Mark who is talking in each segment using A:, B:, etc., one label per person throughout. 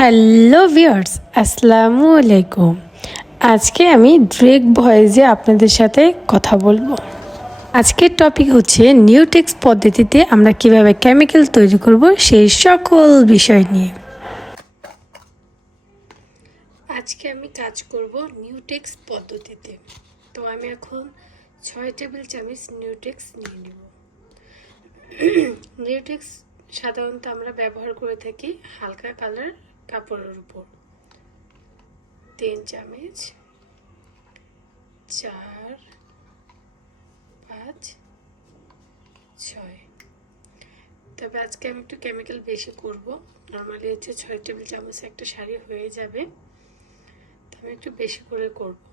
A: Hello viewers আসসালামু আলাইকুম আজকে আমি ড্রেক ভয়েজে আপনাদের সাথে কথা বলব। আজকের টপিক হচ্ছে নিউটেক্স পদ্ধতিতে আমরা কীভাবে কেমিক্যাল তৈরি করব সেই সকল বিষয় নিয়ে। আজকে আমি কাজ করব নিউটেক্স পদ্ধতিতে। তো আমি এখন ছয় টেবিল চামচ নিউটেক্স নিয়ে নেব। নিউটেক্স সাধারণত আমরা ব্যবহার করে থাকি হালকা কালার কাপড়ের উপর। তিন চামচ, চার, পাঁচ, ছয়। তবে আজকে আমি একটু কেমিক্যাল বেশি করব। নর্মালি হচ্ছে ছয় টেবিল চামচ একটা শাড়ি হয়ে যাবে। তো আমি একটু বেশি করে করব।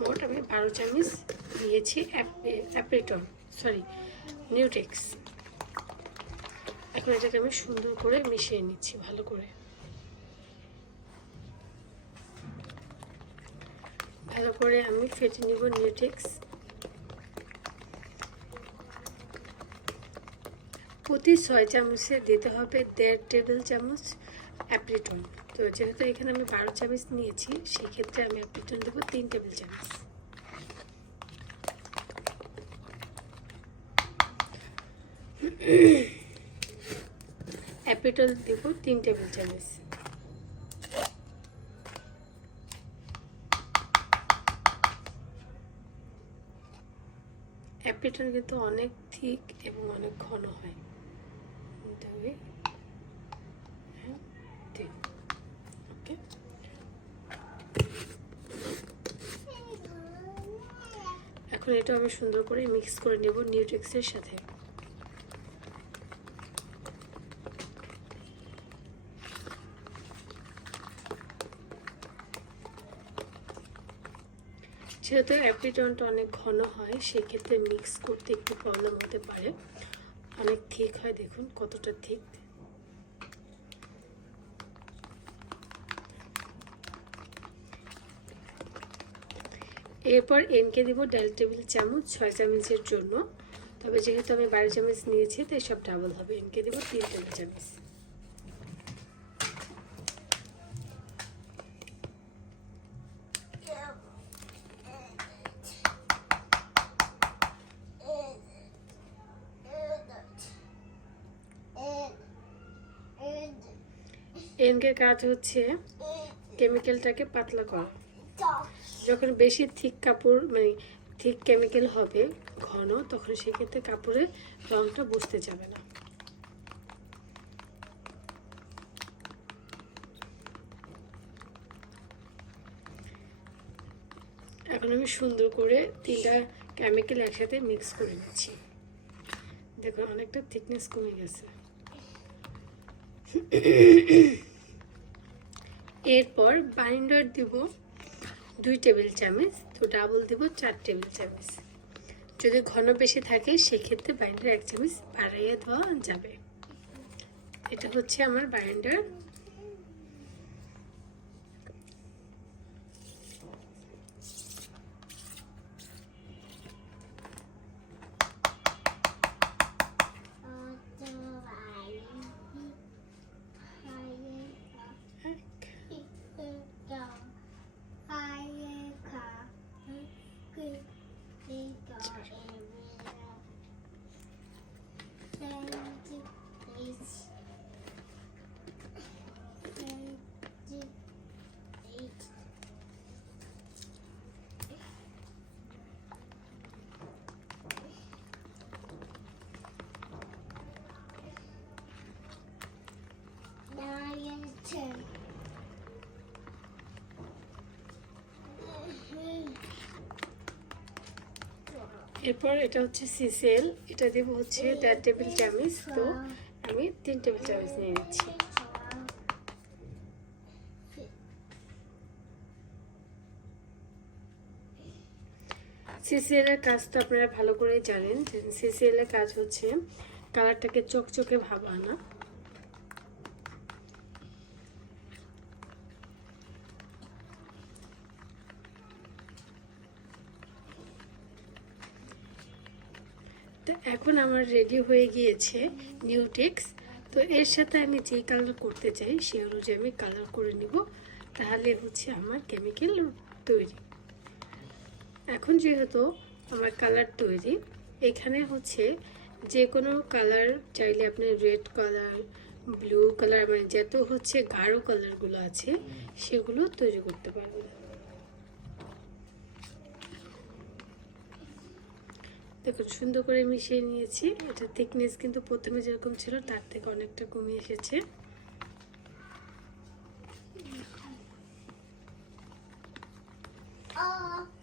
A: মোট আমি বারো চামচ নিয়েছি অ্যাপেটন সরি, নিউটেক্স। এখন এটাকে আমি সুন্দর করে মিশিয়ে নিচ্ছি, ভালো করে। ভালো করে আমি ফেটে নিব নিউটেক্স। প্রতি ছয় চামচে দিতে হবে দেড় টেবিল চামচ অ্যাপ্লিটন। তো যেহেতু এখানে আমি বারো চামচ নিয়েছি, সেই ক্ষেত্রে আমি অ্যাপ্লিটন দেবো তিন টেবিল চামচ। অ্যাপিটল দেব তিন টেবিল চামচ। অ্যাপিটল কিন্তু অনেক থিক এবং অনেক ঘন হয়। হ্যাঁ, তিন ওকে এখন এটা আমি সুন্দর করে মিক্স করে নেব নিউট্রিক্সের সাথে। যেহেতু অ্যাপ্লিটনটা অনেক ঘন হয় সেক্ষেত্রে মিক্স করতে একটু প্রবলেম হতে পারে। অনেক ঠিক হয়, দেখুন কতটা ঠিক। এরপর এনকে দিব ডাল টেবিল চামচ, ছয় চামচের জন্য। তবে যেহেতু আমি বারো চামচ নিয়েছি, তাই সব ডাবল হবে। এনকে দিব তিন টেবিল চামচ। এনকের কাজ হচ্ছে কেমিক্যালটাকে পাতলা করা। যখন বেশি থিক কাপড় মানে থিক কেমিক্যাল হবে ঘন, তখন সেক্ষেত্রে কাপড়ের রংটা বসতে যাবে না। এখন আমি সুন্দর করে তিনটা কেমিক্যাল একসাথে মিক্স করে নিচ্ছি। দেখুন অনেকটা থিকনেস কমে গেছে। এরপর বাইন্ডার দিব দুই টেবিল চামচ, তো ডাবল দিব চার টেবিল চামচ। যদি ঘন বেশি থাকে, সেক্ষেত্রে বাইন্ডার এক চামচ বাড়াইয়া দেওয়া যাবে। এটা হচ্ছে আমার বাইন্ডার এরপর এটা হচ্ছে সিসেল, এটা দেবো হচ্ছে দেড় টেবিল চামচ। তো আমি তিন টেবিল চামচ নিয়ে নিচ্ছি। সিসিএলের কাজ তো আপনারা ভালো করেই জানেন সিসিএলের কাজ হচ্ছে কালারটাকে চকচকে ভাব এখন আমার রেডি হয়ে গিয়েছে নিউটেক্স তো এর সাথে আমি যে কালার করতে চাই সে অনুযায়ী আমি কালার করে নিব। তাহলে হচ্ছে আমার কেমিক্যাল তৈরি। এখন যেহেতু আমার কালার তৈরি, এখানে হচ্ছে যে কোনো কালার চাইলে আপনি রেড কালার ব্লু কালার মানে যত হচ্ছে গাঢ় কালারগুলো আছে, সেগুলো তৈরি করতে পারবেন। দেখুন সুন্দর করে মিশিয়ে নিয়েছি। এটা থিকনেস কিন্তু প্রথমে যেরকম ছিল, তার থেকে অনেকটা কমে এসেছে।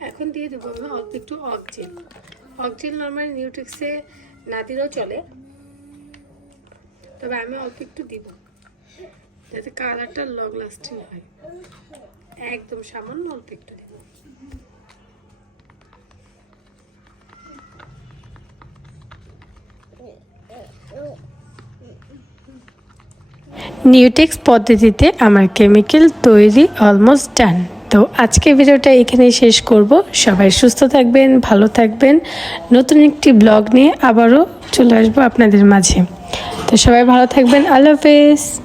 A: এখন দিয়ে দেবো আমি অল্প একটু অকজেল অকজেল নর্মাল নিউট্রিক্সে না দিলেও চলে। তবে আমি অল্প একটু দিব, যাতে কালারটা লং লাস্টিং হয়। একদম সামান্য অল্প একটু নিউটেক্স পদ্ধতিতে আমার কেমিক্যাল তৈরি অলমোস্ট ডান তো আজকে ভিডিওটা এখানেই শেষ করব। সবাই সুস্থ থাকবেন, ভালো থাকবেন। নতুন একটি ব্লগ নিয়ে আবারও চলে আসব আপনাদের মাঝে। তো সবাই ভালো থাকবেন। আল্লাহ হাফেজ।